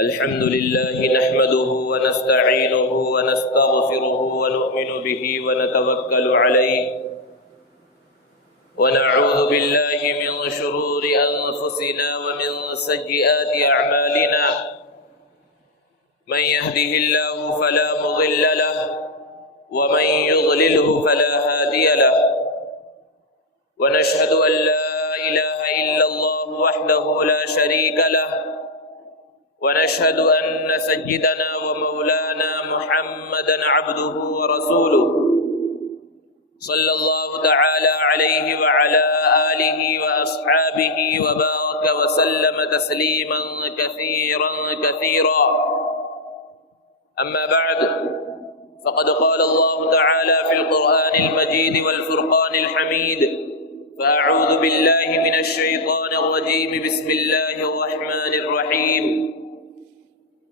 الحمد لله نحمده ونستعينه ونستغفره ونؤمن به ونتوكل عليه ونعوذ بالله من شرور أنفسنا ومن سيئات أعمالنا من يهده الله فلا مضل له ومن يضلله فلا هادي له ونشهد أن لا إله إلا الله وحده لا شريك له ونشهد أن سيدنا ومولانا محمدا عبده ورسوله صلى الله تعالى عليه وعلى آله وأصحابه وبارك وسلم تسليما كثيرا كثيرا. أما بعد، فقد قال الله تعالى في القرآن المجيد والفرقان الحميد: فأعوذ بالله من الشيطان الرجيم، بسم الله الرحمن الرحيم.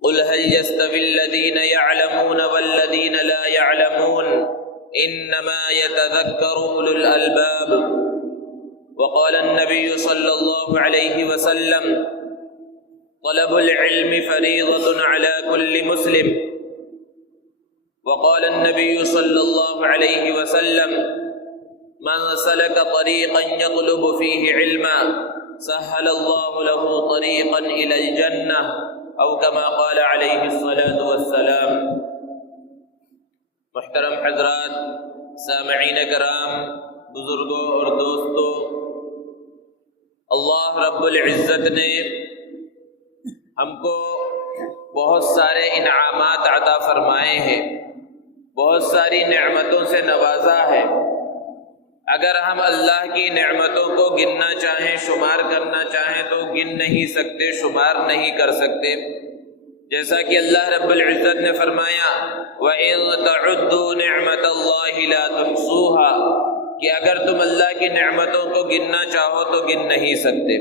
قل هل يستوي الذين يعلمون والذين لا يعلمون إنما يتذكر أولو الألباب. وقال النبي صلى الله عليه وسلم: طلب العلم فريضة على كل مسلم. وقال النبي صلى الله عليه وسلم: من سلك طريقا يطلب فيه علما سهل الله له طريقا إلى الجنة او كما قال علیہ الصلاۃ والسلام. محترم حضرات، سامعین کرام، بزرگوں اور دوستوں، اللہ رب العزت نے ہم کو بہت سارے انعامات عطا فرمائے ہیں، بہت ساری نعمتوں سے نوازا ہے. اگر ہم اللہ کی نعمتوں کو گننا چاہیں، شمار کرنا چاہیں تو گن نہیں سکتے، شمار نہیں کر سکتے. جیسا کہ اللہ رب العزت نے فرمایا: وَإِن تَعُدُّوا نِعْمَةَ اللَّهِ لَا تُحْصُوهَا، کہ اگر تم اللہ کی نعمتوں کو گننا چاہو تو گن نہیں سکتے.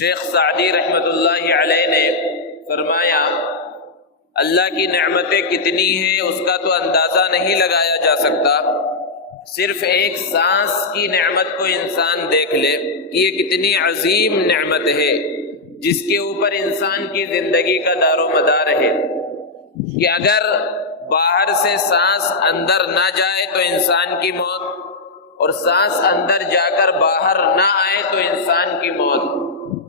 شیخ سعدی رحمۃ اللہ علیہ نے فرمایا: اللہ کی نعمتیں کتنی ہیں اس کا تو اندازہ نہیں لگایا جا سکتا. صرف ایک سانس کی نعمت کو انسان دیکھ لے کہ یہ کتنی عظیم نعمت ہے، جس کے اوپر انسان کی زندگی کا دار و مدار ہے، کہ اگر باہر سے سانس اندر نہ جائے تو انسان کی موت، اور سانس اندر جا کر باہر نہ آئے تو انسان کی موت.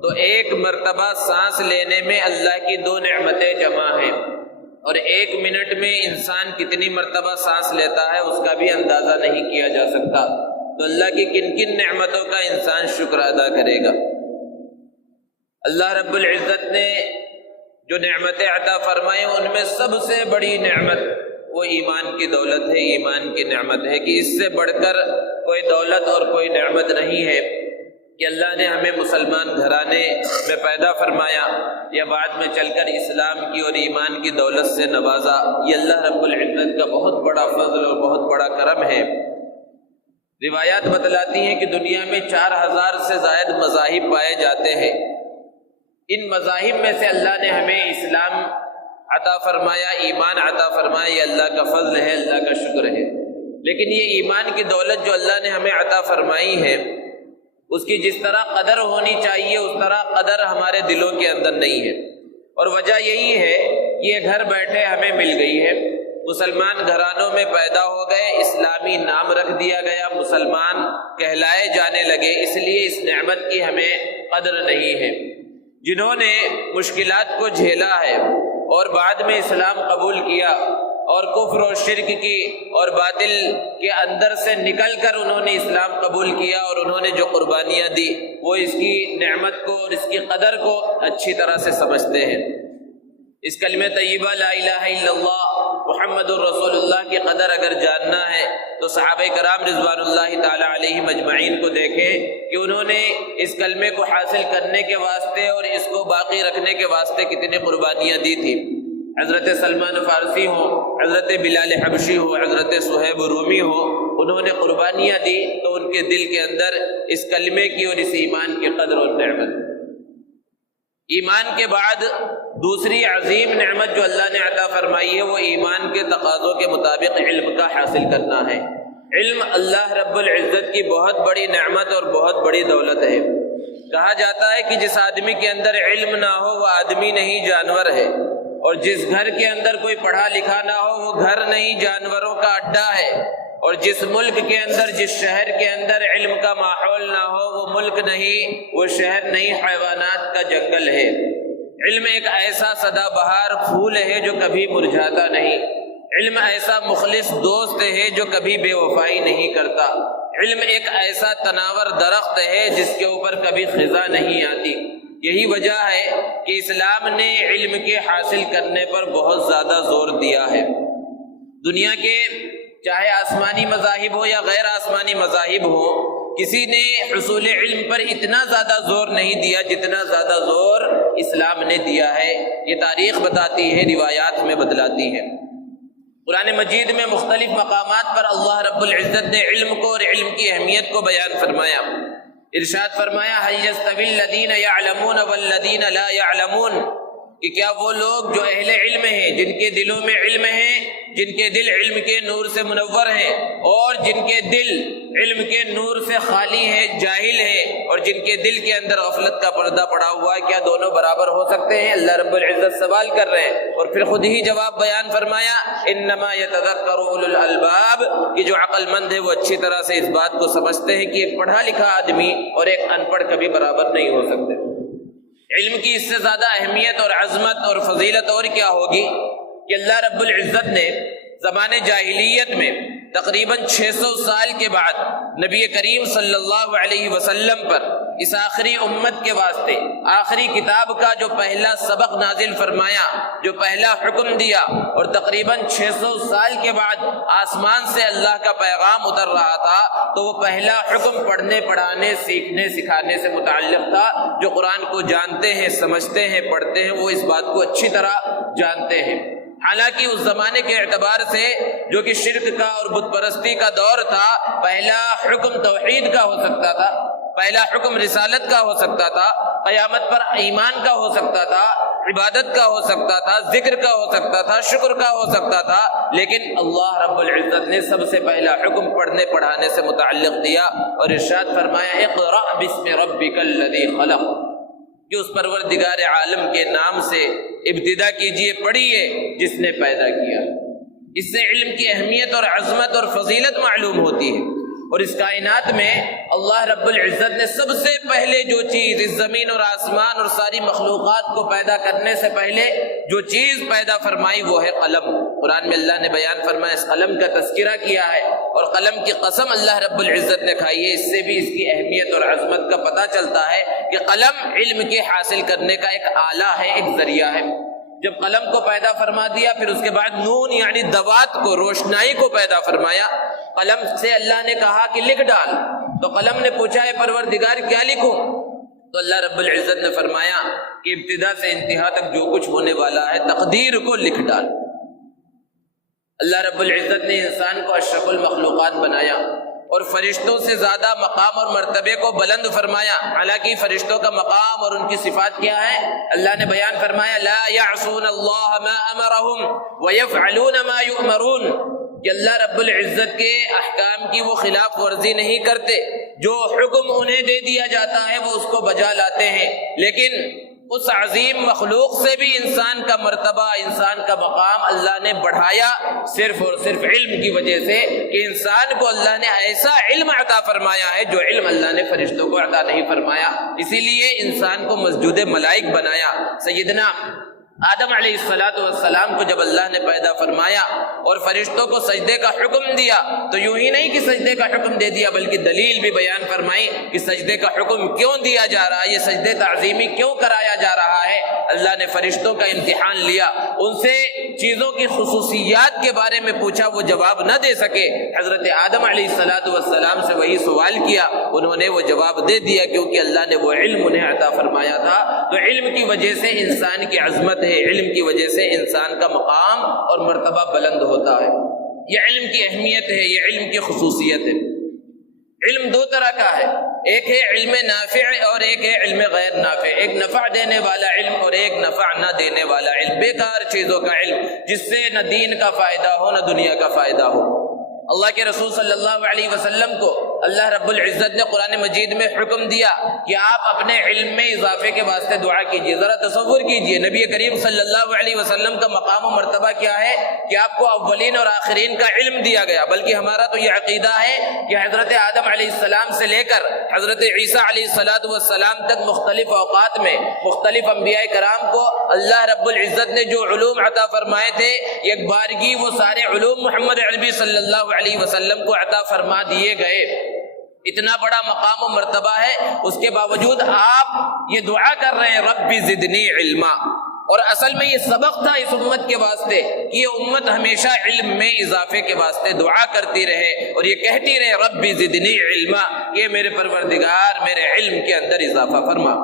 تو ایک مرتبہ سانس لینے میں اللہ کی دو نعمتیں جمع ہیں، اور ایک منٹ میں انسان کتنی مرتبہ سانس لیتا ہے اس کا بھی اندازہ نہیں کیا جا سکتا. تو اللہ کی کن کن نعمتوں کا انسان شکر ادا کرے گا. اللہ رب العزت نے جو نعمتیں عطا فرمائے ان میں سب سے بڑی نعمت وہ ایمان کی دولت ہے، ایمان کی نعمت ہے، کہ اس سے بڑھ کر کوئی دولت اور کوئی نعمت نہیں ہے کہ اللہ نے ہمیں مسلمان گھرانے میں پیدا فرمایا یا بعد میں چل کر اسلام کی اور ایمان کی دولت سے نوازا. یہ اللہ رب العزت کا بہت بڑا فضل اور بہت بڑا کرم ہے. روایات بتلاتی ہیں کہ دنیا میں 4000 سے زائد مذاہب پائے جاتے ہیں. ان مذاہب میں سے اللہ نے ہمیں اسلام عطا فرمایا، ایمان عطا فرمایا. یہ اللہ کا فضل ہے، اللہ کا شکر ہے. لیکن یہ ایمان کی دولت جو اللہ نے ہمیں عطا فرمائی ہے، اس کی جس طرح قدر ہونی چاہیے اس طرح قدر ہمارے دلوں کے اندر نہیں ہے. اور وجہ یہی ہے کہ یہ گھر بیٹھے ہمیں مل گئی ہے، مسلمان گھرانوں میں پیدا ہو گئے، اسلامی نام رکھ دیا گیا، مسلمان کہلائے جانے لگے. اس لیے اس نعمت کی ہمیں قدر نہیں ہے. جنہوں نے مشکلات کو جھیلا ہے اور بعد میں اسلام قبول کیا اور کفر و شرک کی اور باطل کے اندر سے نکل کر انہوں نے اسلام قبول کیا اور انہوں نے جو قربانیاں دی، وہ اس کی نعمت کو اور اس کی قدر کو اچھی طرح سے سمجھتے ہیں. اس کلمہ طیبہ لا الہ الا اللہ محمد الرسول اللہ کی قدر اگر جاننا ہے تو صحابہ کرام رضوان اللہ تعالی علیہ مجمعین کو دیکھیں کہ انہوں نے اس کلمے کو حاصل کرنے کے واسطے اور اس کو باقی رکھنے کے واسطے کتنی قربانیاں دی تھی. حضرت سلمان فارسی ہوں، حضرت بلال حبشی ہو، حضرت صہیب رومی ہو، انہوں نے قربانیاں دی تو ان کے دل کے اندر اس کلمے کی اور اس ایمان کی قدر اور نعمت. ایمان کے بعد دوسری عظیم نعمت جو اللہ نے عطا فرمائی ہے وہ ایمان کے تقاضوں کے مطابق علم کا حاصل کرنا ہے. علم اللہ رب العزت کی بہت بڑی نعمت اور بہت بڑی دولت ہے. کہا جاتا ہے کہ جس آدمی کے اندر علم نہ ہو وہ آدمی نہیں جانور ہے، اور جس گھر کے اندر کوئی پڑھا لکھا نہ ہو وہ گھر نہیں جانوروں کا اڈا ہے، اور جس ملک کے اندر جس شہر کے اندر علم کا ماحول نہ ہو وہ ملک نہیں، وہ شہر نہیں، حیوانات کا جنگل ہے۔ علم ایک ایسا سدا بہار پھول ہے جو کبھی مرجھاتا نہیں، علم ایسا مخلص دوست ہے جو کبھی بے وفائی نہیں کرتا، علم ایک ایسا تناور درخت ہے جس کے اوپر کبھی خزاں نہیں آتی۔ یہی وجہ ہے کہ اسلام نے علم کے حاصل کرنے پر بہت زیادہ زور دیا ہے۔ دنیا کے چاہے آسمانی مذاہب ہو یا غیر آسمانی مذاہب ہو، کسی نے حصول علم پر اتنا زیادہ زور نہیں دیا جتنا زیادہ زور اسلام نے دیا ہے۔ یہ تاریخ بتاتی ہے، روایات میں بتلاتی ہے۔ قرآن مجید میں مختلف مقامات پر اللہ رب العزت نے علم کو اور علم کی اہمیت کو بیان فرمایا۔ ارشاد فرمایا هل يستوي الذين يعلمون والذين لا يعلمون، کہ کیا وہ لوگ جو اہل علم ہیں، جن کے دلوں میں علم ہے، جن کے دل علم کے نور سے منور ہیں، اور جن کے دل علم کے نور سے خالی ہیں، جاہل ہیں، اور جن کے دل کے اندر غفلت کا پردہ پڑا ہوا ہے، کیا دونوں برابر ہو سکتے ہیں؟ اللہ رب العزت سوال کر رہے ہیں، اور پھر خود ہی جواب بیان فرمایا انما یتذکر اولو الالباب، کہ جو عقل مند ہے وہ اچھی طرح سے اس بات کو سمجھتے ہیں کہ ایک پڑھا لکھا آدمی اور ایک ان پڑھ کبھی برابر نہیں ہو سکتے۔ علم کی اس سے زیادہ اہمیت اور عظمت اور فضیلت اور کیا ہوگی کہ اللہ رب العزت نے زمانے جاہلیت میں تقریباً 600 سال کے بعد نبی کریم صلی اللہ علیہ وسلم پر اس آخری امت کے واسطے آخری کتاب کا جو پہلا سبق نازل فرمایا، جو پہلا حکم دیا، اور تقریباً 600 سال کے بعد آسمان سے اللہ کا پیغام اتر رہا تھا، تو وہ پہلا حکم پڑھنے پڑھانے سیکھنے سکھانے سے متعلق تھا۔ جو قرآن کو جانتے ہیں، سمجھتے ہیں، پڑھتے ہیں، وہ اس بات کو اچھی طرح جانتے ہیں۔ حالانکہ اس زمانے کے اعتبار سے جو کہ شرک کا اور بت پرستی کا دور تھا، پہلا حکم توحید کا ہو سکتا تھا، پہلا حکم رسالت کا ہو سکتا تھا، قیامت پر ایمان کا ہو سکتا تھا، عبادت کا ہو سکتا تھا، ذکر کا ہو سکتا تھا، شکر کا ہو سکتا تھا، لیکن اللہ رب العزت نے سب سے پہلا حکم پڑھنے پڑھانے سے متعلق دیا، اور ارشاد فرمایا اقرأ باسم ربک الذی خلق، کہ اس پروردگار عالم کے نام سے ابتدا کیجئے، پڑھیے جس نے پیدا کیا۔ اس سے علم کی اہمیت اور عظمت اور فضیلت معلوم ہوتی ہے۔ اور اس کائنات میں اللہ رب العزت نے سب سے پہلے جو چیز اس زمین اور آسمان اور ساری مخلوقات کو پیدا کرنے سے پہلے جو چیز پیدا فرمائی وہ ہے قلم۔ قرآن میں اللہ نے بیان فرمایا، اس قلم کا تذکرہ کیا ہے، اور قلم کی قسم اللہ رب العزت نے کھائی ہے۔ اس سے بھی اس کی اہمیت اور عظمت کا پتہ چلتا ہے کہ قلم علم کے حاصل کرنے کا ایک آلہ ہے، ایک ذریعہ ہے۔ جب قلم کو پیدا فرما دیا، پھر اس کے بعد نون یعنی دوات کو، روشنائی کو پیدا فرمایا۔ قلم سے اللہ نے کہا کہ لکھ ڈال، تو قلم نے پوچھا ہے پروردگار کیا لکھوں؟ تو اللہ رب العزت نے فرمایا کہ ابتدا سے انتہا تک جو کچھ ہونے والا ہے تقدیر کو لکھ ڈال۔ اللہ رب العزت نے انسان کو اشرف المخلوقات بنایا، اور فرشتوں سے زیادہ مقام اور مرتبے کو بلند فرمایا۔ حالانکہ فرشتوں کا مقام اور ان کی صفات کیا ہے؟ اللہ نے بیان فرمایا لا يعصون اللہ ما امرهم ويفعلون ما يؤمرون، کہ اللہ رب العزت کے احکام کی وہ خلاف ورزی نہیں کرتے، جو حکم انہیں دے دیا جاتا ہے وہ اس کو بجا لاتے ہیں۔ لیکن اس عظیم مخلوق سے بھی انسان کا مرتبہ، انسان کا مقام اللہ نے بڑھایا صرف اور صرف علم کی وجہ سے، کہ انسان کو اللہ نے ایسا علم عطا فرمایا ہے جو علم اللہ نے فرشتوں کو عطا نہیں فرمایا۔ اسی لیے انسان کو مسجود ملائک بنایا۔ سیدنا آدم علیہ السلام کو جب اللہ نے پیدا فرمایا اور فرشتوں کو سجدے کا حکم دیا، تو یوں ہی نہیں کہ سجدے کا حکم دے دیا، بلکہ دلیل بھی بیان فرمائی کہ سجدے کا حکم کیوں دیا جا رہا ہے، یہ سجدے تعظیمی کیوں کرایا جا رہا ہے۔ اللہ نے فرشتوں کا امتحان لیا، ان سے چیزوں کی خصوصیات کے بارے میں پوچھا، وہ جواب نہ دے سکے۔ حضرت آدم علیہ السلام سے وہی سوال کیا، انہوں نے وہ جواب دے دیا، کیونکہ اللہ نے وہ علم انہیں عطا فرمایا تھا۔ تو علم کی وجہ سے انسان کی عظمت ہے، علم کی وجہ سے انسان کا مقام اور مرتبہ بلند ہوتا ہے۔ یہ علم کی اہمیت ہے، یہ علم کی خصوصیت ہے۔ علم دو طرح کا ہے، ایک ہے علم نافع اور ایک ہے علم غیر نافع۔ ایک نفع دینے والا علم اور ایک نفع نہ دینے والا علم، بیکار چیزوں کا علم جس سے نہ دین کا فائدہ ہو نہ دنیا کا فائدہ ہو۔ اللہ کے رسول صلی اللہ علیہ وسلم کو اللہ رب العزت نے قرآن مجید میں حکم دیا کہ آپ اپنے علم میں اضافے کے واسطے دعا کیجیے۔ ذرا تصور کیجیے نبی کریم صلی اللہ علیہ وسلم کا مقام و مرتبہ کیا ہے کہ آپ کو اولین اور آخرین کا علم دیا گیا، بلکہ ہمارا تو یہ عقیدہ ہے کہ حضرت آدم علیہ السلام سے لے کر حضرت عیسیٰ علیہ السلام تک مختلف اوقات میں مختلف انبیاء کرام کو اللہ رب العزت نے جو علوم عطا فرمائے تھے، ایک بارگی وہ سارے علوم محمد عربی صلی اللہ علیہ وسلم کو عطا فرما دیے گئے۔ اتنا بڑا مقام و مرتبہ ہے، اس کے باوجود آپ یہ دعا کر رہے ہیں رب زدنی علما، اور اصل میں یہ سبق تھا اس امت کے واسطے کہ یہ امت ہمیشہ علم میں اضافے کے واسطے دعا کرتی رہے اور یہ کہتی رہے رب زدنی علما، کہ میرے پروردگار میرے علم کے اندر اضافہ فرما۔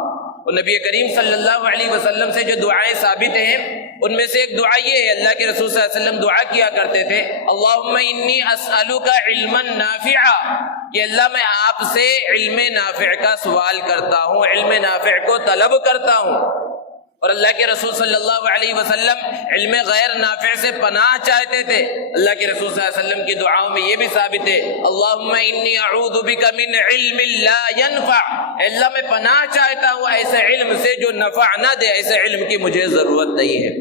اور نبی کریم صلی اللہ علیہ وسلم سے جو دعائیں ثابت ہیں ان میں سے ایک دعا یہ ہے، اللہ کے رسول صلی اللہ علیہ وسلم دعا کیا کرتے تھے اللہم انی اسألک علما نافعا، کہ اللہ میں آپ سے علم نافع کا سوال کرتا ہوں، علم نافع کو طلب کرتا ہوں۔ اور اللہ کے رسول صلی اللہ علیہ وسلم علم غیر نافع سے پناہ چاہتے تھے۔ اللہ کے رسول صلی اللہ علیہ وسلم کی دعاؤں میں یہ بھی ثابت ہے اللہم انی اعوذ بک من علم لا ينفع، اللہ میں پناہ چاہتا ہوں ایسے علم سے جو نفع نہ دے، ایسے علم کی مجھے ضرورت نہیں ہے۔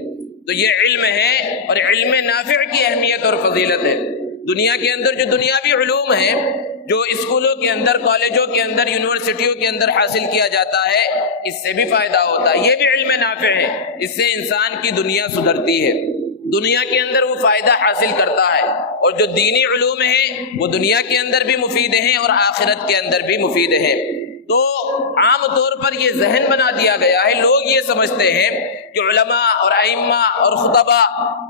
تو یہ علم ہے، اور علم نافع کی اہمیت اور فضیلت ہے۔ دنیا کے اندر جو دنیاوی علوم ہیں جو اسکولوں کے اندر، کالجوں کے اندر، یونیورسٹیوں کے اندر حاصل کیا جاتا ہے، اس سے بھی فائدہ ہوتا ہے، یہ بھی علم نافع ہے، اس سے انسان کی دنیا سدھرتی ہے، دنیا کے اندر وہ فائدہ حاصل کرتا ہے۔ اور جو دینی علوم ہیں وہ دنیا کے اندر بھی مفید ہیں اور آخرت کے اندر بھی مفید ہیں۔ تو عام طور پر یہ ذہن بنا دیا گیا ہے، لوگ یہ سمجھتے ہیں کہ علماء اور ائمہ اور خطباء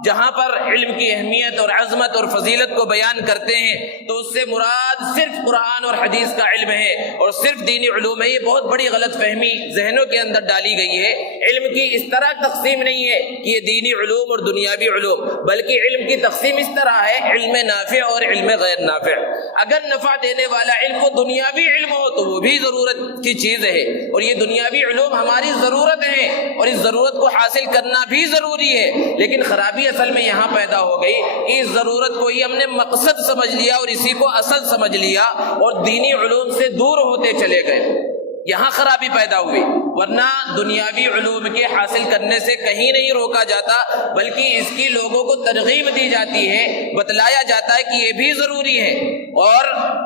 جہاں پر علم کی اہمیت اور عظمت اور فضیلت کو بیان کرتے ہیں تو اس سے مراد صرف قرآن اور حدیث کا علم ہے اور صرف دینی علوم ہے۔ یہ بہت بڑی غلط فہمی ذہنوں کے اندر ڈالی گئی ہے۔ علم کی اس طرح تقسیم نہیں ہے کہ یہ دینی علوم اور دنیاوی علوم، بلکہ علم کی تقسیم اس طرح ہے علم نافع اور علم غیر نافع۔ اگر نفع دینے والا علم وہ دنیاوی علم ہو تو وہ بھی ضرورت کی چیز ہے، اور یہ دنیاوی علوم ہماری ضرورت ہے اور اس ضرورت کو حاصل کرنا بھی ضروری ہے۔ لیکن خرابی اصل میں یہاں پیدا ہو گئی کہ اس ضرورت کو ہی ہم نے مقصد سمجھ لیا اور اسی کو اصل سمجھ لیا اور دینی علوم سے دور ہوتے چلے گئے، یہاں خرابی پیدا ہوئی۔ ورنہ دنیاوی علوم کے حاصل کرنے سے کہیں نہیں روکا جاتا، بلکہ اس کی لوگوں کو ترغیب دی جاتی ہے، بتلایا جاتا ہے کہ یہ بھی ضروری ہے۔ اور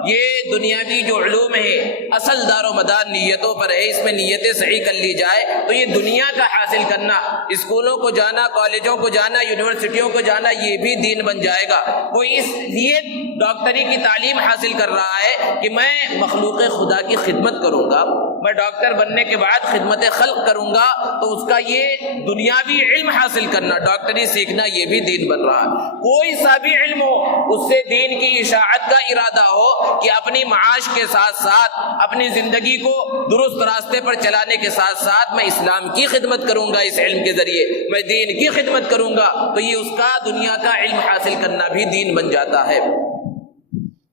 یہ دنیاوی جو علوم ہے اصل دار و مدار نیتوں پر ہے، اس میں نیتیں صحیح کر لی جائے تو یہ دنیا کا حاصل کرنا، اسکولوں کو جانا، کالجوں کو جانا، یونیورسٹیوں کو جانا، یہ بھی دین بن جائے گا۔ وہ اس لیے ڈاکٹری کی تعلیم حاصل کر رہا ہے کہ میں مخلوق خدا کی خدمت کروں گا، میں ڈاکٹر بننے کے بعد خدمت خلق کروں گا، تو اس کا یہ دنیاوی علم حاصل کرنا، ڈاکٹری سیکھنا، یہ بھی دین بن رہا ہے۔ کوئی سا بھی علم ہو اس سے دین کی اشاعت کا ارادہ ہو کہ اپنی معاش کے ساتھ ساتھ اپنی زندگی کو درست راستے پر چلانے کے ساتھ ساتھ میں اسلام کی خدمت کروں گا، اس علم کے ذریعے میں دین کی خدمت کروں گا، تو یہ اس کا دنیا کا علم حاصل کرنا بھی دین بن جاتا ہے۔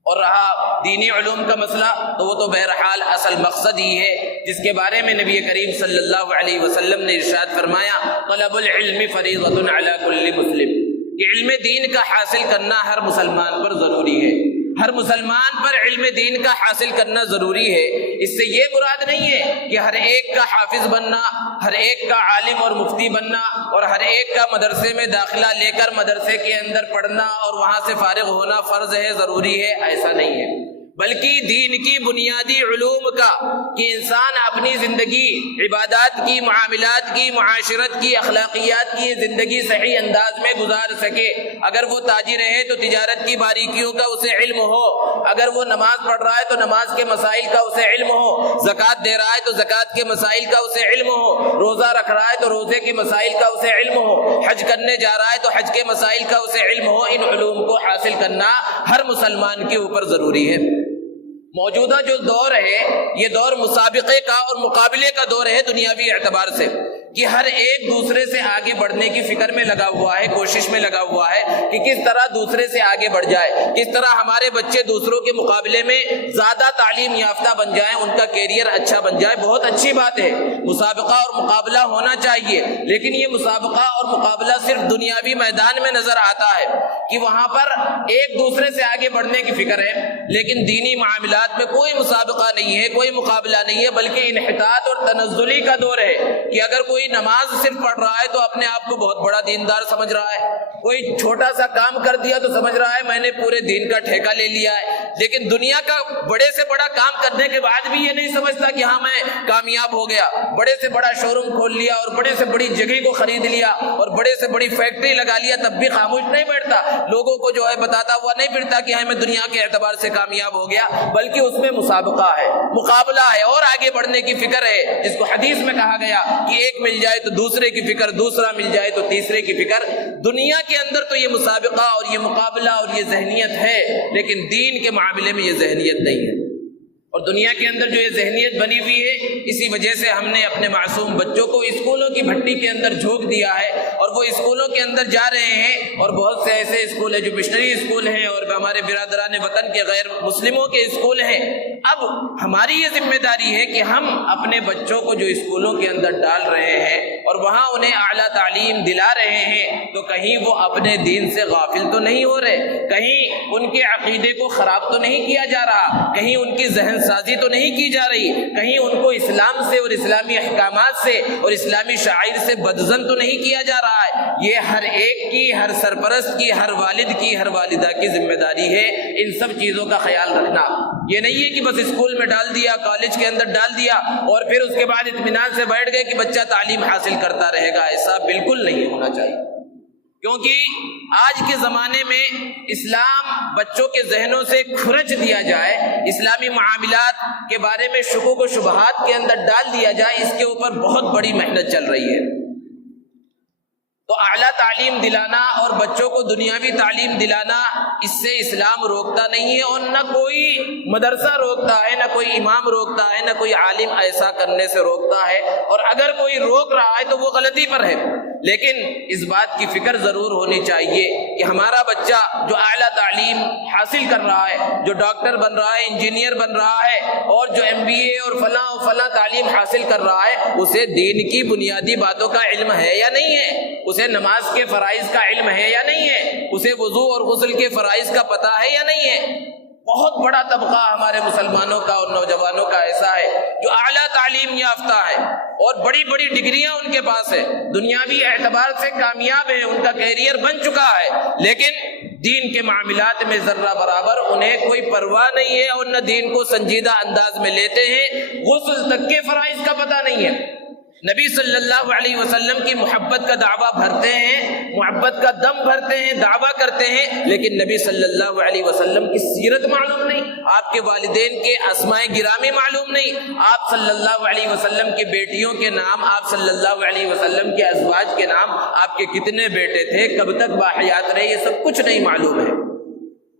اور رہا دینی علوم کا مسئلہ تو وہ تو بہرحال اصل مقصد ہی ہے جس کے بارے میں نبی کریم صلی اللہ علیہ وسلم نے ارشاد فرمایا طلب العلم فریضۃ علی کل مسلم، کہ علم دین کا حاصل کرنا ہر مسلمان پر ضروری ہے، ہر مسلمان پر علم دین کا حاصل کرنا ضروری ہے۔ اس سے یہ مراد نہیں ہے کہ ہر ایک کا حافظ بننا، ہر ایک کا عالم اور مفتی بننا اور ہر ایک کا مدرسے میں داخلہ لے کر مدرسے کے اندر پڑھنا اور وہاں سے فارغ ہونا فرض ہے، ضروری ہے، ایسا نہیں ہے، بلکہ دین کی بنیادی علوم کا کہ انسان اپنی زندگی عبادات کی، معاملات کی، معاشرت کی، اخلاقیات کی زندگی صحیح انداز میں گزار سکے۔ اگر وہ تاجر ہے تو تجارت کی باریکیوں کا اسے علم ہو، اگر وہ نماز پڑھ رہا ہے تو نماز کے مسائل کا اسے علم ہو، زکوٰۃ دے رہا ہے تو زکوٰۃ کے مسائل کا اسے علم ہو، روزہ رکھ رہا ہے تو روزے کے مسائل کا اسے علم ہو، حج کرنے جا رہا ہے تو حج کے مسائل کا اسے علم ہو۔ ان علوم کو حاصل کرنا ہر مسلمان کے اوپر ضروری ہے۔ موجودہ جو دور ہے یہ دور مسابقے کا اور مقابلے کا دور ہے دنیاوی اعتبار سے، کہ ہر ایک دوسرے سے آگے بڑھنے کی فکر میں لگا ہوا ہے، کوشش میں لگا ہوا ہے کہ کس طرح دوسرے سے آگے بڑھ جائے، کس طرح ہمارے بچے دوسروں کے مقابلے میں زیادہ تعلیم یافتہ بن جائیں، ان کا کیریئر اچھا بن جائے۔ بہت اچھی بات ہے، مسابقہ اور مقابلہ ہونا چاہیے، لیکن یہ مسابقہ اور مقابلہ صرف دنیاوی میدان میں نظر آتا ہے کہ وہاں پر ایک دوسرے سے آگے بڑھنے کی فکر ہے، لیکن دینی معاملات میں کوئی مسابقہ نہیں ہے، کوئی مقابلہ نہیں ہے، بلکہ انحطاط اور تنزلی کا دور ہے کہ اگر کوئی نماز صرف پڑھ رہا ہے تو اپنے آپ کو بہت بڑا دیندار سمجھ رہا ہے، کوئی چھوٹا سا کام کر دیا تو سمجھ رہا ہے میں نے پورے دین کا ٹھیکہ لے لیا ہے، لیکن دنیا کا بڑے سے بڑا کام کرنے کے بعد بھی یہ نہیں سمجھتا کہ ہاں میں کامیاب ہو گیا، بڑے سے بڑا شو روم کھول لیا اور بڑے سے بڑی جگہ کو خرید لیا اور بڑے سے بڑی فیکٹری لگا لیا، تب بھی خاموش نہیں بیٹھتا، لوگوں کو جو ہے بتاتا ہوا نہیں پھرتا کہ ہاں میں دنیا کے اعتبار سے کامیاب ہو گیا، بلکہ اس میں مسابقہ ہے، مقابلہ ہے اور آگے بڑھنے کی فکر ہے، جس کو حدیث میں کہا گیا کہ ایک مل جائے تو دوسرے کی فکر، دوسرا مل جائے تو تیسرے کی فکر۔ دنیا کے اندر تو یہ مسابقہ اور یہ مقابلہ اور یہ ذہنیت ہے، لیکن دین کے معاملے میں یہ ذہنیت نہیں ہے، اور دنیا کے اندر جو یہ ذہنیت بنی ہوئی ہے، اسی وجہ سے ہم نے اپنے معصوم بچوں کو اسکولوں کی بھٹی کے اندر جھونک دیا ہے، اور وہ اسکولوں کے اندر جا رہے ہیں، اور بہت سے ایسے اسکول ہیں جو مشنری اسکول ہیں اور ہمارے برادران وطن کے غیر مسلموں کے اسکول ہیں۔ اب ہماری یہ ذمہ داری ہے کہ ہم اپنے بچوں کو جو اسکولوں کے اندر ڈال رہے ہیں اور وہاں انہیں اعلیٰ تعلیم دلا رہے ہیں، تو کہیں وہ اپنے دین سے غافل تو نہیں ہو رہے، کہیں ان کے عقیدے کو خراب تو نہیں کیا جا رہا، کہیں ان کی ذہن سازی تو نہیں کی جا رہی، کہیں ان کو اسلام سے اور اسلامی احکامات سے اور اسلامی شعائر سے بدظن تو نہیں کیا جا رہا ہے۔ یہ ہر ایک کی، ہر سرپرست کی، ہر والد کی، ہر والدہ کی ذمہ داری ہے ان سب چیزوں کا خیال رکھنا۔ یہ نہیں ہے کہ بس اسکول میں ڈال دیا، کالج کے اندر ڈال دیا اور پھر اس کے بعد اطمینان سے بیٹھ گئے کہ بچہ تعلیم حاصل کرتا رہے گا، ایسا بالکل نہیں ہونا چاہیے، کیونکہ آج کے زمانے میں اسلام بچوں کے ذہنوں سے کھرچ دیا جائے، اسلامی معاملات کے بارے میں شکوک و شبہات کے اندر ڈال دیا جائے، اس کے اوپر بہت بڑی محنت چل رہی ہے۔ تو اعلیٰ تعلیم دلانا اور بچوں کو دنیاوی تعلیم دلانا، اس سے اسلام روکتا نہیں ہے، اور نہ کوئی مدرسہ روکتا ہے، نہ کوئی امام روکتا ہے، نہ کوئی عالم ایسا کرنے سے روکتا ہے، اور اگر کوئی روک رہا ہے تو وہ غلطی پر ہے، لیکن اس بات کی فکر ضرور ہونی چاہیے کہ ہمارا بچہ جو اعلیٰ تعلیم حاصل کر رہا ہے، جو ڈاکٹر بن رہا ہے، انجینئر بن رہا ہے، اور جو MBA اور فلاں تعلیم حاصل کر رہا ہے، اسے دین کی بنیادی باتوں کا علم ہے یا نہیں ہے، اسے نماز کے فرائض کا علم ہے یا نہیں ہے، اسے وضو اور غسل کے فرائض کا پتہ ہے یا نہیں ہے۔ بہت بڑا طبقہ ہمارے مسلمانوں کا اور نوجوانوں کا ایسا ہے جو اعلیٰ تعلیم یافتہ ہے اور بڑی بڑی ڈگریاں ان کے پاس ہے، دنیاوی اعتبار سے کامیاب ہے، ان کا کیریئر بن چکا ہے، لیکن دین کے معاملات میں ذرہ برابر انہیں کوئی پرواہ نہیں ہے اور نہ دین کو سنجیدہ انداز میں لیتے ہیں، غسل تک کے فرائض کا پتہ نہیں ہے۔ نبی صلی اللہ علیہ وسلم کی محبت کا دعویٰ بھرتے ہیں، محبت کا دم بھرتے ہیں، دعویٰ کرتے ہیں، لیکن نبی صلی اللہ علیہ وسلم کی سیرت معلوم نہیں، آپ کے والدین کے اسماء گرامی معلوم نہیں، آپ صلی اللہ علیہ وسلم کی بیٹیوں کے نام، آپ صلی اللہ علیہ وسلم کے ازواج کے نام، آپ کے کتنے بیٹے تھے، کب تک باحیات رہے، یہ سب کچھ نہیں معلوم ہے۔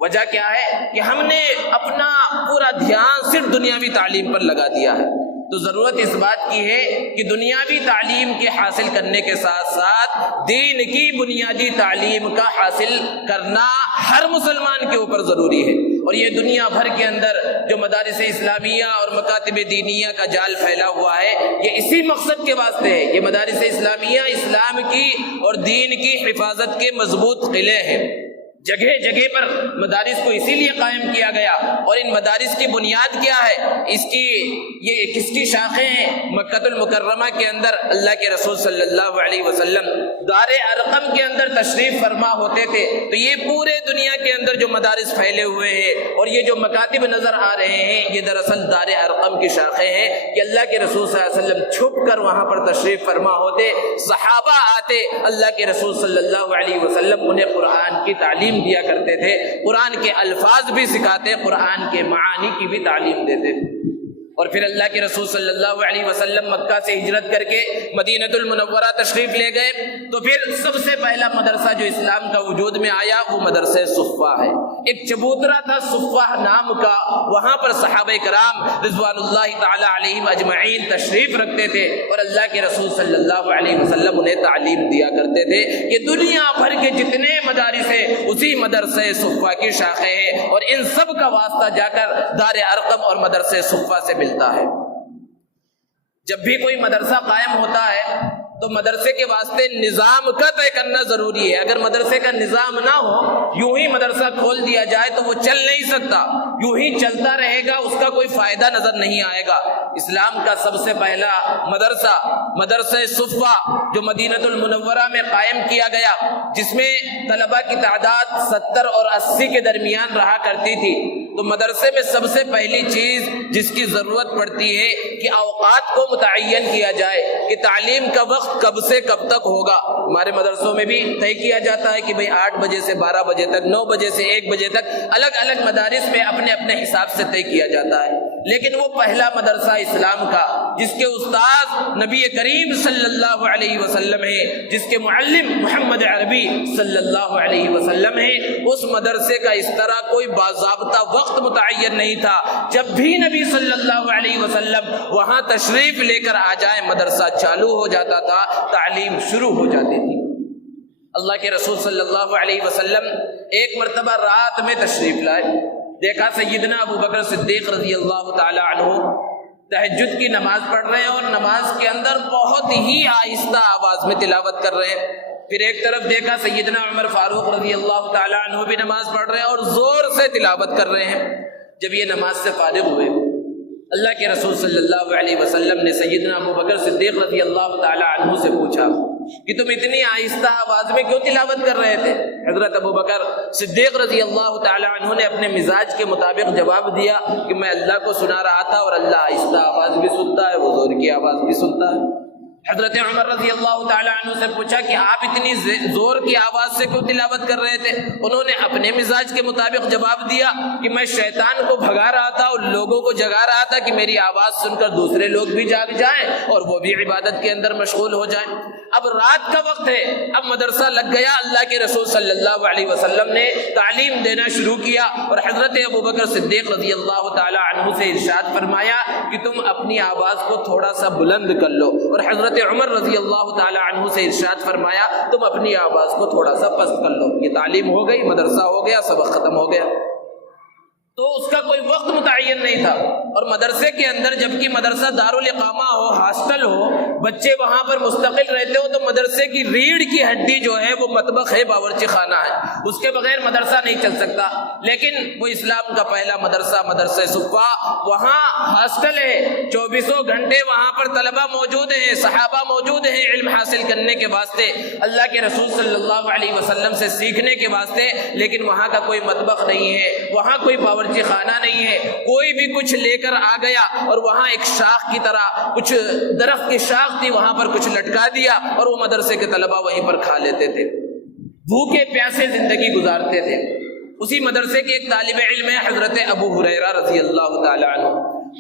وجہ کیا ہے کہ ہم نے اپنا پورا دھیان صرف دنیاوی تعلیم پر لگا دیا ہے۔ تو ضرورت اس بات کی ہے کہ دنیاوی تعلیم کے حاصل کرنے کے ساتھ ساتھ دین کی بنیادی تعلیم کا حاصل کرنا ہر مسلمان کے اوپر ضروری ہے، اور یہ دنیا بھر کے اندر جو مدارس اسلامیہ اور مکاتب دینیہ کا جال پھیلا ہوا ہے، یہ اسی مقصد کے واسطے ہے۔ یہ مدارس اسلامیہ اسلام کی اور دین کی حفاظت کے مضبوط قلعے ہیں، جگہ جگہ پر مدارس کو اسی لیے قائم کیا گیا، اور ان مدارس کی بنیاد کیا ہے، یہ کس کی شاخیں ہیں؟ مکہ المکرمہ کے اندر اللہ کے رسول صلی اللہ علیہ وسلم دار ارقم کے اندر تشریف فرما ہوتے تھے، تو یہ پورے دنیا کے اندر جو مدارس پھیلے ہوئے ہیں اور یہ جو مکاتب نظر آ رہے ہیں، یہ دراصل دار ارقم کی شاخیں ہیں کہ اللہ کے رسول صلی اللہ علیہ وسلم چھپ کر وہاں پر تشریف فرما ہوتے، صحابہ آتے، اللہ کے رسول صلی اللہ علیہ وسلم انہیں قرآن کی تعلیم دیا کرتے تھے، قرآن کے الفاظ بھی سکھاتے، قرآن کے معانی کی بھی تعلیم دیتے تھے۔ اور پھر اللہ کے رسول صلی اللہ علیہ وسلم مکہ سے ہجرت کر کے مدینہ المنورہ تشریف لے گئے، تو پھر سب سے پہلا مدرسہ جو اسلام کا وجود میں آیا وہ مدرسہ صفہ ہے۔ ایک چبوترا تھا صفہ نام کا، وہاں پر صحابہ کرام رضوان اللہ تعالی علیہم اجمعین تشریف رکھتے تھے، اور اللہ کے رسول صلی اللہ علیہ وسلم انہیں تعلیم دیا کرتے تھے۔ یہ دنیا بھر کے جتنے مدارس ہیں اسی مدرسہ صفہ کی شاخیں ہیں، اور ان سب کا واسطہ جا کر دار ارقم اور مدرسہ صفہ سے ملتا ہے۔ جب بھی کوئی مدرسہ قائم ہوتا ہے تو مدرسے کے واسطے نظام کا طے کرنا ضروری ہے۔ اگر مدرسے کا نظام نہ ہو، یوں ہی مدرسہ کھول دیا جائے تو وہ چل نہیں سکتا، یوں ہی چلتا رہے گا، اس کا کوئی فائدہ نظر نہیں آئے گا۔ اسلام کا سب سے پہلا مدرسہ صفہ جو مدینہ المنورہ میں قائم کیا گیا، جس میں طلباء کی تعداد 70 اور 80 کے درمیان رہا کرتی تھی، تو مدرسے میں سب سے پہلی چیز جس کی ضرورت پڑتی ہے کہ اوقات کو متعین کیا جائے کہ تعلیم کا وقت کب سے کب تک ہوگا۔ ہمارے مدرسوں میں بھی طے کیا جاتا ہے کہ بھئی 8 بجے سے 12 بجے تک، 9 بجے سے 1 بجے تک، الگ الگ مدارس میں اپنے اپنے حساب سے طے کیا جاتا ہے۔ لیکن وہ پہلا مدرسہ اسلام کا جس کے استاد نبی کریم صلی اللہ علیہ وسلم ہے، جس کے معلم محمد عربی صلی اللہ علیہ وسلم ہے، اس مدرسے کا اس طرح کوئی باضابطہ وقت متعین نہیں تھا۔ جب بھی نبی صلی اللہ علیہ وسلم وہاں تشریف لے کر آ جائیں، مدرسہ چالو ہو جاتا تھا، تعلیم شروع ہو جاتی تھی۔ اللہ کے رسول صلی اللہ علیہ وسلم ایک مرتبہ رات میں تشریف لائے، دیکھا سیدنا ابو بکر صدیق رضی اللہ تعالی عنہ تہجد کی نماز پڑھ رہے ہیں اور نماز کے اندر بہت ہی آہستہ آواز میں تلاوت کر رہے ہیں۔ پھر ایک طرف دیکھا سیدنا عمر فاروق رضی اللہ تعالی عنہ بھی نماز پڑھ رہے ہیں اور زور سے تلاوت کر رہے ہیں۔ جب یہ نماز سے فارغ ہوئے، اللہ کے رسول صلی اللہ علیہ وسلم نے سیدنا ابو بکر صدیق رضی اللہ تعالی عنہ سے پوچھا کہ تم اتنی آہستہ آواز میں کیوں تلاوت کر رہے تھے؟ حضرت ابو بکر صدیق رضی اللہ تعالی عنہ نے اپنے مزاج کے مطابق جواب دیا کہ میں اللہ کو سنا رہا تھا، اور اللہ آہستہ آواز بھی سنتا ہے، وہ زور کی آواز بھی سنتا ہے۔ حضرت عمر رضی اللہ تعالی عنہ سے پوچھا کہ آپ اتنی زور کی آواز سے کیوں تلاوت کر رہے تھے؟ انہوں نے اپنے مزاج کے مطابق جواب دیا کہ میں شیطان کو بھگا رہا تھا اور لوگوں کو جگا رہا تھا کہ میری آواز سن کر دوسرے لوگ بھی جاگ جائیں اور وہ بھی عبادت کے اندر مشغول ہو جائیں۔ اب رات کا وقت ہے، اب مدرسہ لگ گیا، اللہ کے رسول صلی اللہ علیہ وسلم نے تعلیم دینا شروع کیا، اور حضرت ابو بکر صدیق رضی اللہ تعالی عنہ سے ارشاد فرمایا کہ تم اپنی آواز کو تھوڑا سا بلند کر لو، اور حضرت عمر رضی اللہ تعالی عنہ سے ارشاد فرمایا تم اپنی آواز کو تھوڑا سا پست کر لو۔ یہ تعلیم ہو گئی، مدرسہ ہو گیا، سبق ختم ہو گیا۔ تو اس کا کوئی وقت متعین نہیں تھا، اور مدرسے کے اندر جبکہ مدرسہ دارالاقامہ ہو، ہاسٹل ہو، بچے وہاں پر مستقل رہتے ہو، تو مدرسے کی ریڑھ کی ہڈی جو ہے وہ مطبخ ہے، باورچی خانہ ہے، اس کے بغیر مدرسہ نہیں چل سکتا۔ لیکن وہ اسلام کا پہلا مدرسہ صفہ، وہاں ہاسٹل ہے، 24 گھنٹے وہاں پر طلبہ موجود ہیں، صحابہ موجود ہیں علم حاصل کرنے کے واسطے، اللہ کے رسول صلی اللہ علیہ وسلم سے سیکھنے کے واسطے، لیکن وہاں کا کوئی مطبخ نہیں ہے، وہاں کوئی باورچی خانہ نہیں ہے، کوئی بھی کچھ لے کر آ گیا اور وہاں ایک شاخ کی طرح کچھ درخت کی شاخ تھی، وہاں پر کچھ لٹکا دیا اور وہ مدرسے کے طلبہ وہیں پر کھا لیتے تھے، بھوکے پیاسے زندگی گزارتے تھے۔ اسی مدرسے کے ایک طالب علم ہے حضرت ابو ہریرہ رضی اللہ تعالی عنہ،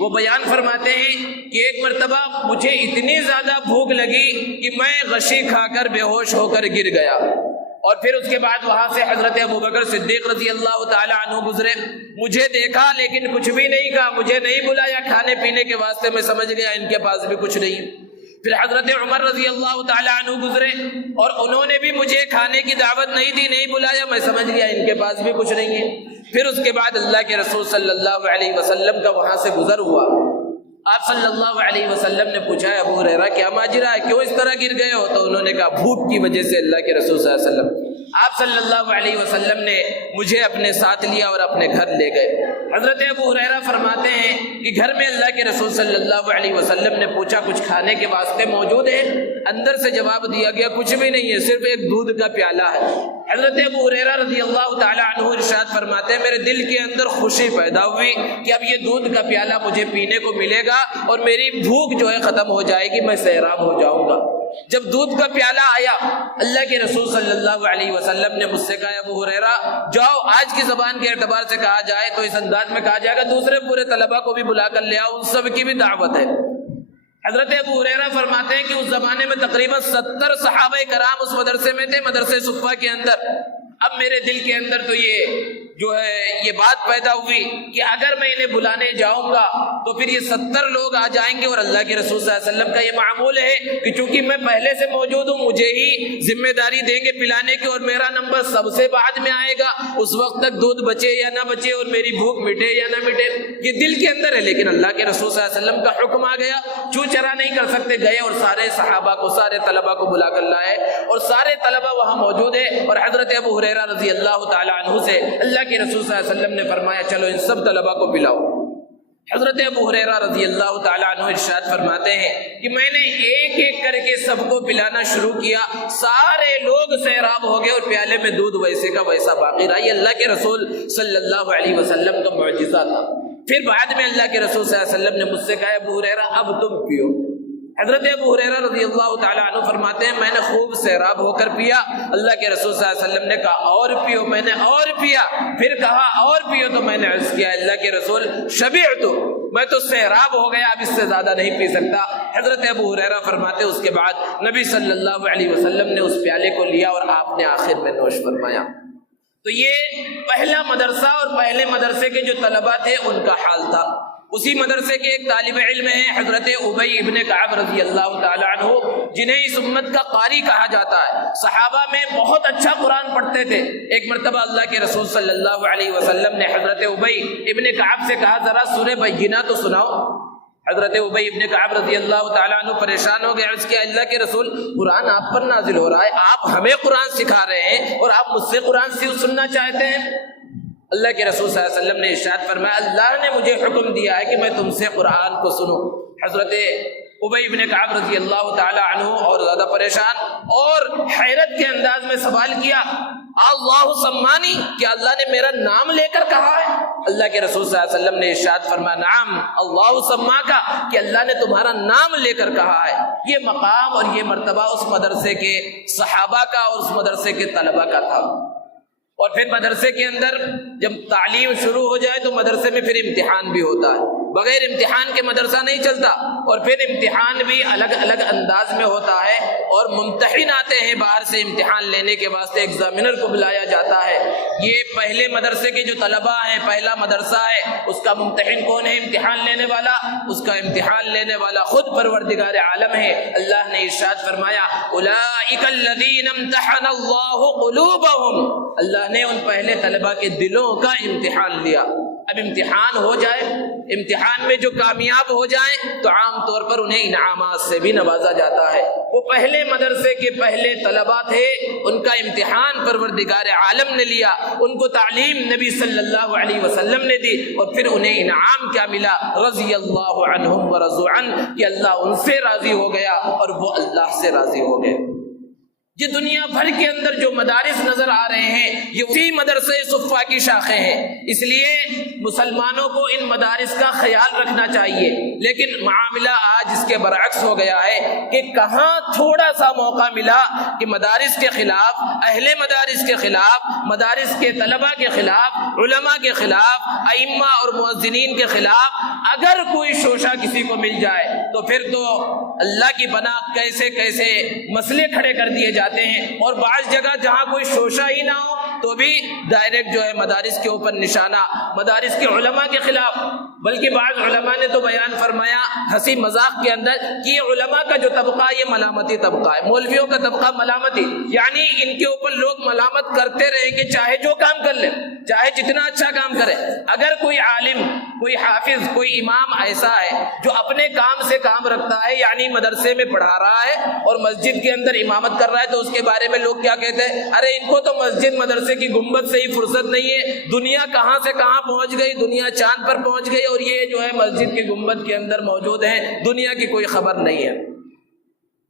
وہ بیان فرماتے ہیں کہ ایک مرتبہ مجھے اتنی زیادہ بھوک لگی کہ میں غشی کھا کر بے ہوش ہو کر گر گیا، اور پھر اس کے بعد وہاں سے حضرت ابو بکر صدیق رضی اللہ تعالی عنہ گزرے، مجھے دیکھا لیکن کچھ بھی نہیں کہا، مجھے نہیں بلایا کھانے پینے کے واسطے، میں سمجھ گیا ان کے پاس بھی کچھ نہیں۔ پھر حضرت عمر رضی اللہ تعالی عنہ گزرے اور انہوں نے بھی مجھے کھانے کی دعوت نہیں دی، نہیں بلایا، میں سمجھ گیا ان کے پاس بھی کچھ نہیں ہے۔ پھر اس کے بعد اللہ کے رسول صلی اللہ علیہ وسلم کا وہاں سے گزر ہوا، آپ صلی اللہ علیہ وسلم نے پوچھا ابو ہریرہ کیا ماجرا ہے، کیوں اس طرح گر گئے ہو؟ تو انہوں نے کہا بھوک کی وجہ سے اللہ کے رسول صلی اللہ علیہ وسلم۔ آپ صلی اللہ علیہ وسلم نے مجھے اپنے ساتھ لیا اور اپنے گھر لے گئے۔ حضرت ابو ہریرہ فرماتے ہیں کہ گھر میں اللہ کے رسول صلی اللہ علیہ وسلم نے پوچھا کچھ کھانے کے واسطے موجود ہے؟ اندر سے جواب دیا گیا کچھ بھی نہیں ہے، صرف ایک دودھ کا پیالہ ہے۔ حضرت ابو ہریرہ رضی اللہ تعالی عنہ ارشاد فرماتے ہیں میرے دل کے اندر خوشی پیدا ہوئی کہ اب یہ دودھ کا پیالہ مجھے پینے کو ملے گا اور میری بھوک جو ہے ختم ہو جائے گی، میں سیراب ہو جاؤں گا۔ جب دودھ کا پیالہ آیا، اللہ کے رسول صلی اللہ علیہ وسلم نے مجھ سے کہا ابو ہریرہ جاؤ، آج کی زبان کے اعتبار سے کہا جائے تو اس انداز میں کہا جائے گا دوسرے پورے طلبہ کو بھی بلا کر لے آؤ، ان سب کی بھی دعوت ہے۔ حضرت ابو ہریرہ فرماتے ہیں کہ اس زمانے میں تقریباً 70 صحابہ کرام اس مدرسے میں تھے، مدرسے صفہ کے اندر۔ اب میرے دل کے اندر تو یہ جو ہے یہ بات پیدا ہوئی کہ اگر میں انہیں بلانے جاؤں گا تو پھر یہ 70 لوگ آ جائیں گے، اور اللہ کے رسول صلی اللہ علیہ وسلم کا یہ معمول ہے کہ چونکہ میں پہلے سے موجود ہوں مجھے ہی ذمہ داری دیں گے پلانے کی، اور میرا نمبر سب سے بعد میں آئے گا، اس وقت تک دودھ بچے یا نہ بچے اور میری بھوک مٹے یا نہ مٹے، یہ دل کے اندر ہے۔ لیکن اللہ کے رسول صلی اللہ علیہ وسلم کا حکم آ گیا، چوں چرا نہیں کر سکتے، گئے اور سارے صحابہ کو، سارے طلبہ کو بلا کر لائے، اور سارے طلبہ وہاں موجود ہیں۔ اور حضرت ابو ہریرہ رضی اللہ تعالی عنہ سے اللہ کے رسول صلی اللہ علیہ وسلم نے فرمایا چلو ان سب طلبہ کو پلاؤ۔ حضرت ابو ہریرہ رضی اللہ تعالی عنہ ارشاد فرماتے ہیں کہ میں نے ایک ایک کر کے سب کو پلانا شروع کیا، سارے لوگ سیراب ہو گئے اور پیالے میں دودھ ویسے کا ویسا باقی رہا۔ یہ اللہ کے رسول صلی اللہ علیہ وسلم کا معجزہ تھا۔ پھر بعد میں اللہ کے رسول صلی اللہ علیہ وسلم نے مجھ سے کہا ابو ہریرہ اب تم پیو۔ حضرت ابو ہریرہ رضی اللہ تعالیٰ عنہ فرماتے ہیں میں نے خوب سیراب ہو کر پیا، اللہ کے رسول صلی اللہ علیہ وسلم نے کہا اور پیو، میں نے اور پیا، پھر کہا اور پیو، تو میں نے عرض کیا اللہ کے رسول شبعت، میں تو سیراب ہو گیا، اب اس سے زیادہ نہیں پی سکتا۔ حضرت ابو ہریرہ فرماتے اس کے بعد نبی صلی اللہ علیہ وسلم نے اس پیالے کو لیا اور آپ نے آخر میں نوش فرمایا۔ تو یہ پہلا مدرسہ اور پہلے مدرسے کے جو طلبہ تھے ان کا حال تھا۔ اسی مدرسے کے ایک طالب علم ہیں حضرت ابی ابن کعب رضی اللہ تعالی عنہ، جنہیں اس امت کا قاری کہا جاتا ہے، صحابہ میں بہت اچھا قرآن پڑھتے تھے۔ ایک مرتبہ اللہ کے رسول صلی اللہ علیہ وسلم نے حضرت ابی ابن کعب سے کہا ذرا سورہ بینہ تو سناؤ۔ حضرت ابی ابن کعب رضی اللہ تعالیٰ عنہ پریشان ہو گئے، عرض کیا اللہ کے رسول قرآن آپ پر نازل ہو رہا ہے، آپ ہمیں قرآن سکھا رہے ہیں اور آپ مجھ سے قرآن سننا چاہتے ہیں؟ اللہ کے رسول صلی اللہ علیہ وسلم نے ارشاد فرمایا اللہ نے مجھے حکم دیا ہے کہ میں تم سے قرآن کو سنوں۔ حضرت ابی ابن کعب رضی اللہ تعالی عنہ اور زیادہ پریشان اور حیرت کے انداز میں سوال کیا اللہ سمانی، کیا اللہ نے میرا نام لے کر کہا ہے؟ اللہ کے رسول صلی اللہ علیہ وسلم نے ارشاد فرمایا نعم اللہ سماکا، کہ اللہ نے تمہارا نام لے کر کہا ہے۔ یہ مقام اور یہ مرتبہ اس مدرسے کے صحابہ کا اور اس مدرسے کے طلبہ کا تھا۔ اور پھر مدرسے کے اندر جب تعلیم شروع ہو جائے تو مدرسے میں پھر امتحان بھی ہوتا ہے، بغیر امتحان کے مدرسہ نہیں چلتا، اور پھر امتحان بھی الگ الگ انداز میں ہوتا ہے، اور ممتحن آتے ہیں باہر سے امتحان لینے کے واسطے، ایگزامینر کو بلایا جاتا ہے۔ یہ پہلے مدرسے کے جو طلبہ ہیں، پہلا مدرسہ ہے، اس کا ممتحن کون ہے؟ امتحان لینے والا، اس کا امتحان لینے والا خود پروردگار عالم ہے۔ اللہ نے ارشاد فرمایا اولئک الذین امتحن اللہ قلوبہم، اللہ نے ان پہلے طلبہ کے دلوں کا امتحان لیا۔ اب امتحان ہو جائے، امتحان میں جو کامیاب ہو جائیں تو عام طور پر انہیں انعامات سے بھی نوازا جاتا ہے۔ وہ پہلے مدرسے کے پہلے طلبہ تھے، ان کا امتحان پروردگار عالم نے لیا، ان کو تعلیم نبی صلی اللہ علیہ وسلم نے دی، اور پھر انہیں انعام کیا ملا؟ رضی اللہ عنہم ورضوا عنہ، کہ اللہ ان سے راضی ہو گیا اور وہ اللہ سے راضی ہو گئے۔ یہ دنیا بھر کے اندر جو مدارس نظر آ رہے ہیں یہ اسی مدرسے صفا کی شاخیں ہیں، اس لیے مسلمانوں کو ان مدارس کا خیال رکھنا چاہیے۔ لیکن معاملہ آج اس کے برعکس ہو گیا ہے کہ کہاں تھوڑا سا موقع ملا کہ مدارس کے خلاف، اہل مدارس کے خلاف، مدارس کے طلبہ کے خلاف، علماء کے خلاف، ائمہ اور مؤذنین کے خلاف اگر کوئی شوشہ کسی کو مل جائے تو پھر تو اللہ کی پناہ کیسے کیسے مسئلے کھڑے کر دیے جاتے ہیں۔ اور بعض جگہ جہاں کوئی شوشہ ہی نہ ہو تو بھی ڈائریکٹ جو ہے مدارس کے اوپر نشانہ، مدارس کے علماء کے خلاف۔ بلکہ بعض علماء نے تو بیان فرمایا ہنسی مذاق کے اندر کہ یہ علماء کا جو طبقہ یہ ملامتی طبقہ ہے، مولویوں کا طبقہ ملامتی، یعنی ان کے اوپر لوگ ملامت کرتے رہیں گے چاہے جو کام کر لیں، چاہے جتنا اچھا کام کرے۔ اگر کوئی عالم، کوئی حافظ، کوئی امام ایسا ہے جو اپنے کام سے کام رکھتا ہے، یعنی مدرسے میں پڑھا رہا ہے اور مسجد کے اندر امامت کر رہا ہے، تو اس کے بارے میں لوگ کیا کہتے ہیں؟ ارے ان کو تو مسجد مدرسے کی گنبد سے ہی فرصت نہیں ہے، دنیا کہاں سے کہاں پہنچ گئی، دنیا چاند پر پہنچ گئی اور یہ جو ہے مسجد کی گنبد کے اندر موجود ہیں، دنیا کی کوئی خبر نہیں ہے۔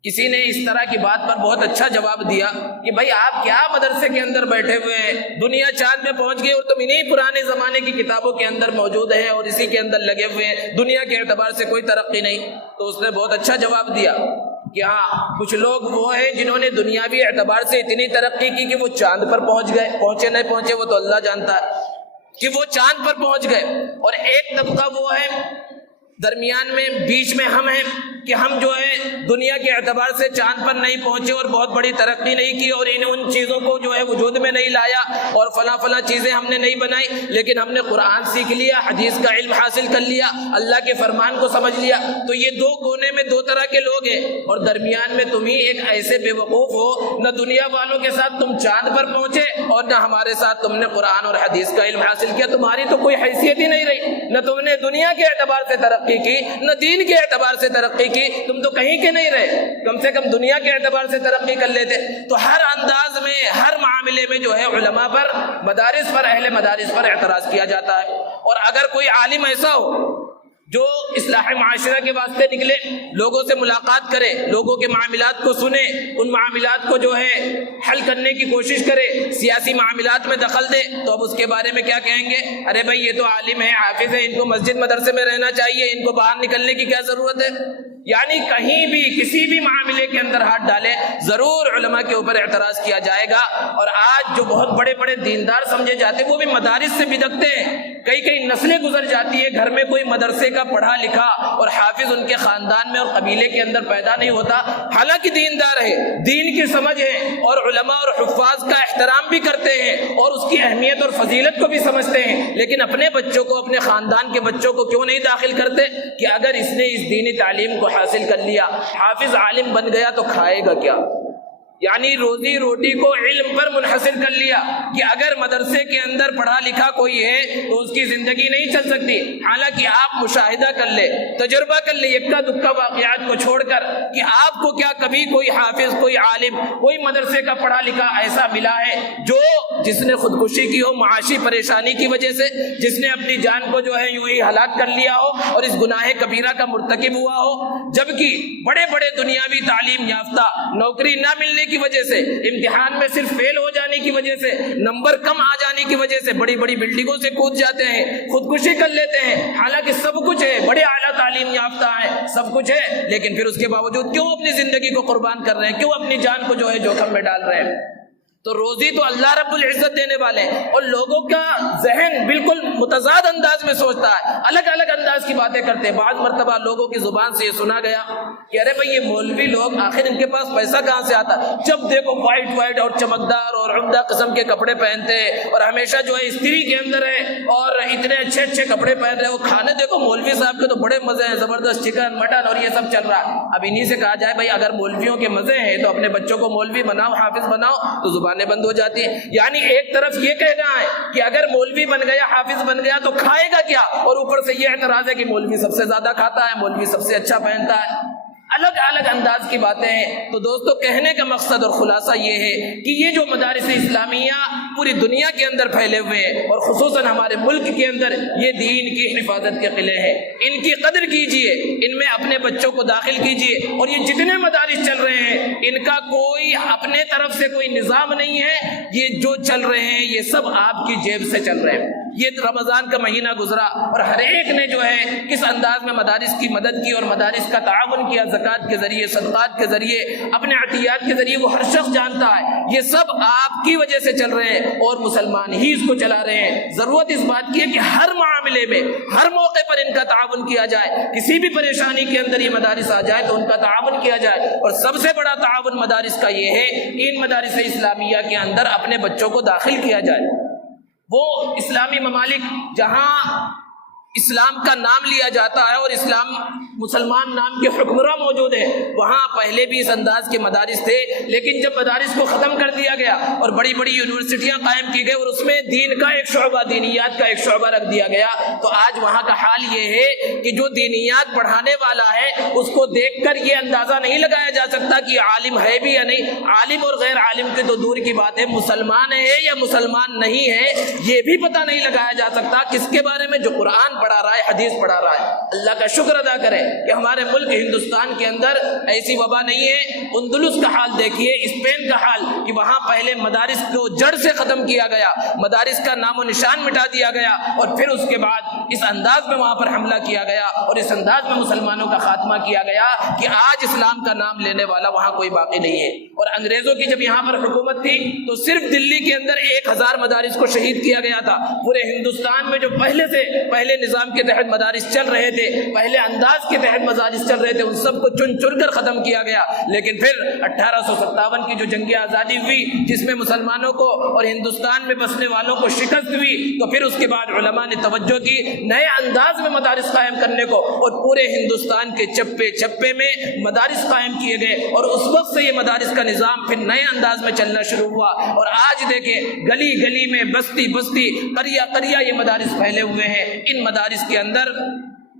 کسی نے اس طرح کی بات پر بہت اچھا جواب دیا کہ بھائی آپ کیا مدرسے کے اندر بیٹھے ہوئے ہیں، دنیا چاند میں پہنچ گئی اور تم انہی پرانے زمانے کی کتابوں کے اندر موجود ہیں اور اسی کے اندر لگے ہوئے ہیں، دنیا کے اعتبار سے کوئی ترقی نہیں۔ تو اس نے بہت اچھا جواب دیا کہ ہاں کچھ لوگ وہ ہیں جنہوں نے دنیاوی اعتبار سے اتنی ترقی کی کہ وہ چاند پر پہنچ گئے، پہنچے نہیں پہنچے وہ تو اللہ جانتا ہے کہ وہ چاند پر پہنچ گئے، اور ایک طبقہ وہ ہے درمیان میں، بیچ میں ہم ہیں کہ ہم جو ہے دنیا کے اعتبار سے چاند پر نہیں پہنچے اور بہت بڑی ترقی نہیں کی اور ان چیزوں کو جو ہے وجود میں نہیں لایا اور فلاں چیزیں ہم نے نہیں بنائی، لیکن ہم نے قرآن سیکھ لیا، حدیث کا علم حاصل کر لیا، اللہ کے فرمان کو سمجھ لیا۔ تو یہ دو کونے میں دو طرح کے لوگ ہیں، اور درمیان میں تم ہی ایک ایسے بے وقوف ہو، نہ دنیا والوں کے ساتھ تم چاند پر پہنچے اور نہ ہمارے ساتھ تم نے قرآن اور حدیث کا علم حاصل کیا۔ تمہاری تو کوئی حیثیت ہی نہیں رہی، نہ تم نے دنیا کے اعتبار سے ترقی کی نہ دین کے اعتبار سے ترقی کی، تم تو کہیں کے نہیں رہے، کم سے کم دنیا کے اعتبار سے ترقی کر لیتے۔ تو ہر انداز میں ہر معاملے میں جو ہے علماء پر، مدارس پر، اہل مدارس پر اعتراض کیا جاتا ہے۔ اور اگر کوئی عالم ایسا ہو جو اصلاح معاشرہ کے واسطے نکلے، لوگوں سے ملاقات کرے، لوگوں کے معاملات کو سنے، ان معاملات کو جو ہے حل کرنے کی کوشش کرے، سیاسی معاملات میں دخل دے، تو اب اس کے بارے میں کیا کہیں گے؟ ارے بھائی یہ تو عالم ہے، حافظ ہے، ان کو مسجد مدرسے میں رہنا چاہیے، ان کو باہر نکلنے کی کیا ضرورت ہے؟ یعنی کہیں بھی کسی بھی معاملے کے اندر ہاتھ ڈالے ضرور علماء کے اوپر اعتراض کیا جائے گا۔ اور آج جو بہت بڑے بڑے دیندار سمجھے جاتے ہیں وہ بھی مدارس سے بدکتے ہیں، کئی نسلیں گزر جاتی ہے، گھر میں کوئی مدرسے کا پڑھا لکھا اور حافظ ان کے خاندان میں اور قبیلے کے اندر پیدا نہیں ہوتا، حالانکہ دیندار ہے، دین کی سمجھ ہے، اور علماء اور حفاظ کا احترام بھی کرتے ہیں اور اس کی اہمیت اور فضیلت کو بھی سمجھتے ہیں، لیکن اپنے بچوں کو، اپنے خاندان کے بچوں کو کیوں نہیں داخل کرتے کہ اگر اس نے اس دینی تعلیم کو حاصل کر لیا، حافظ عالم بن گیا تو کھائے گا کیا؟ یعنی روزی روٹی کو علم پر منحصر کر لیا کہ اگر مدرسے کے اندر پڑھا لکھا کوئی ہے تو اس کی زندگی نہیں چل سکتی۔ حالانکہ آپ مشاہدہ کر لے، تجربہ کر لے یکا دکا واقعات کو چھوڑ کر کہ آپ کو کیا کبھی کوئی حافظ، کوئی عالم، کوئی مدرسے کا پڑھا لکھا ایسا ملا ہے جو جس نے خودکشی کی ہو معاشی پریشانی کی وجہ سے، جس نے اپنی جان کو جو ہے یوں ہی ہلاک کر لیا ہو اور اس گناہ کبیرہ کا مرتکب ہوا ہو، جبکہ بڑے بڑے دنیاوی تعلیم یافتہ نوکری نہ ملنے کی وجہ سے، امتحان میں صرف فیل ہو جانے کی وجہ سے، نمبر کم آ جانے کی وجہ سے بڑی بڑی بلڈنگوں سے کود جاتے ہیں، خودکشی کر لیتے ہیں، حالانکہ سب کچھ ہے، بڑے اعلیٰ تعلیم یافتہ ہیں، سب کچھ ہے، لیکن پھر اس کے باوجود کیوں اپنی زندگی کو قربان کر رہے ہیں؟ کیوں اپنی جان کو جو ہے جوخم میں ڈال رہے ہیں؟ تو روزی تو اللہ رب العزت دینے والے ہیں، اور لوگوں کا ذہن بالکل متضاد انداز میں سوچتا ہے، الگ الگ انداز کی باتیں کرتے ہیں۔ بعض مرتبہ لوگوں کی زبان سے یہ سنا گیا کہ ارے بھائی یہ مولوی لوگ آخر ان کے پاس پیسہ کہاں سے آتا ہے؟ جب دیکھو وائٹ اور چمکدار اور عمدہ قسم کے کپڑے پہنتے ہیں اور ہمیشہ جو ہے استری کے اندر ہے اور اتنے اچھے کپڑے پہن رہے ہیں، وہ کھانے دیکھو مولوی صاحب کے تو بڑے مزے ہیں، زبردست چکن مٹن اور یہ سب چل رہا ہے۔ اب انہی سے کہا جائے بھائی اگر مولویوں کے مزے ہیں تو اپنے بچوں کو مولوی بناؤ، حافظ بناؤ، تو زبانیں بند ہو جاتی ہیں۔ یعنی ایک طرف یہ کہنا ہے کہ اگر مولوی بن گیا، حافظ بن گیا تو کھائے گا کیا، اور اوپر سے یہ اعتراض ہے کہ مولوی سب سے زیادہ کھاتا ہے، مولوی سب سے اچھا پہنتا ہے۔ الگ الگ انداز کی باتیں ہیں۔ تو دوستو کہنے کا مقصد اور خلاصہ یہ ہے کہ یہ جو مدارس اسلامیہ پوری دنیا کے اندر پھیلے ہوئے ہیں اور خصوصاً ہمارے ملک کے اندر یہ دین کی حفاظت کے قلعے ہیں، ان کی قدر کیجئے، ان میں اپنے بچوں کو داخل کیجئے، اور یہ جتنے مدارس چل رہے ہیں ان کا کوئی اپنے طرف سے کوئی نظام نہیں ہے، یہ جو چل رہے ہیں یہ سب آپ کی جیب سے چل رہے ہیں۔ یہ رمضان کا مہینہ گزرا اور ہر ایک نے جو ہے کس انداز میں مدارس کی مدد کی اور مدارس کا تعاون کیا، زکوٰۃ کے ذریعے، صدقات کے ذریعے، اپنے عطیات کے ذریعے، وہ ہر شخص جانتا ہے یہ سب آپ کی وجہ سے چل رہے ہیں اور مسلمان ہی اس کو چلا رہے ہیں۔ ضرورت اس بات کی ہے کہ ہر معاملے میں، ہر موقع پر ان کا تعاون کیا جائے، کسی بھی پریشانی کے اندر یہ مدارس آ جائے تو ان کا تعاون کیا جائے، اور سب سے بڑا تعاون مدارس کا یہ ہے کہ ان مدارس اسلامیہ کے اندر اپنے بچوں کو داخل کیا جائے۔ وہ اسلامی ممالک جہاں اسلام کا نام لیا جاتا ہے اور اسلام مسلمان نام کے حکمراں موجود ہیں، وہاں پہلے بھی اس انداز کے مدارس تھے، لیکن جب مدارس کو ختم کر دیا گیا اور بڑی بڑی یونیورسٹیاں قائم کی گئی اور اس میں دین کا ایک شعبہ، دینیات کا ایک شعبہ رکھ دیا گیا، تو آج وہاں کا حال یہ ہے کہ جو دینیات پڑھانے والا ہے اس کو دیکھ کر یہ اندازہ نہیں لگایا جا سکتا کہ عالم ہے بھی یا نہیں، عالم اور غیر عالم کی تو دور کی بات ہے، مسلمان ہے یا مسلمان نہیں ہے یہ بھی پتہ نہیں لگایا جا سکتا، کس کے بارے میں؟ جو قرآن پڑھا رہا ہے، حدیث پڑھا رہا ہے۔ اللہ کا شکر ادا کرے کہ ہمارے ملک ہندوستان کے اندر ایسی وبا نہیں ہے۔ اندلس کا حال دیکھیے، اسپین کا حال، کہ وہاں پہلے مدارس کو جڑ سے ختم کیا گیا، مدارس کا نام و نشان مٹا دیا گیا، اور پھر اس کے بعد اس انداز میں وہاں پر حملہ کیا گیا اور اس انداز میں مسلمانوں کا خاتمہ کیا گیا کہ آج اسلام کا نام لینے والا وہاں کوئی باقی نہیں ہے۔ اور انگریزوں کی جب یہاں پر حکومت تھی تو صرف دلی کے اندر 1000 مدارس کو شہید کیا گیا تھا۔ پورے ہندوستان میں جو پہلے سے پہلے نظام کے تحت مدارس چل رہے تھے، پہلے انداز کے تحت مدارس چل رہے تھے، ان سب کو چن چن کر ختم کیا گیا۔ لیکن پھر 1857 کی جو جنگ آزادی ہوئی، جس میں مسلمانوں کو اور ہندوستان میں بسنے والوں کو شکست ہوئی، تو پھر اس کے بعد علماء نے توجہ کی نئے انداز میں مدارس قائم کرنے کو، اور پورے ہندوستان کے چپے چپے میں مدارس قائم کیے گئے، اور اس وقت سے یہ مدارس کا نظام پھر نئے انداز میں چلنا شروع ہوا۔ اور آج دیکھیں گلی گلی میں، بستی بستی، قریہ قریہ یہ مدارس پھیلے ہوئے ہیں۔ ان مدارس کے اندر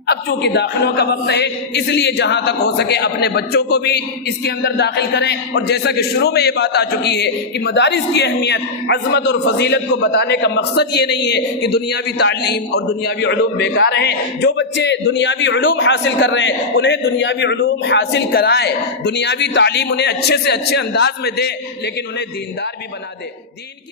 اب چونکہ داخلوں کا وقت ہے، اس لیے جہاں تک ہو سکے اپنے بچوں کو بھی اس کے اندر داخل کریں۔ اور جیسا کہ شروع میں یہ بات آ چکی ہے کہ مدارس کی اہمیت، عظمت اور فضیلت کو بتانے کا مقصد یہ نہیں ہے کہ دنیاوی تعلیم اور دنیاوی علوم بیکار ہیں۔ جو بچے دنیاوی علوم حاصل کر رہے ہیں انہیں دنیاوی علوم حاصل کرائیں، دنیاوی تعلیم انہیں اچھے سے اچھے انداز میں دے، لیکن انہیں دیندار بھی بنا دے۔ دین کی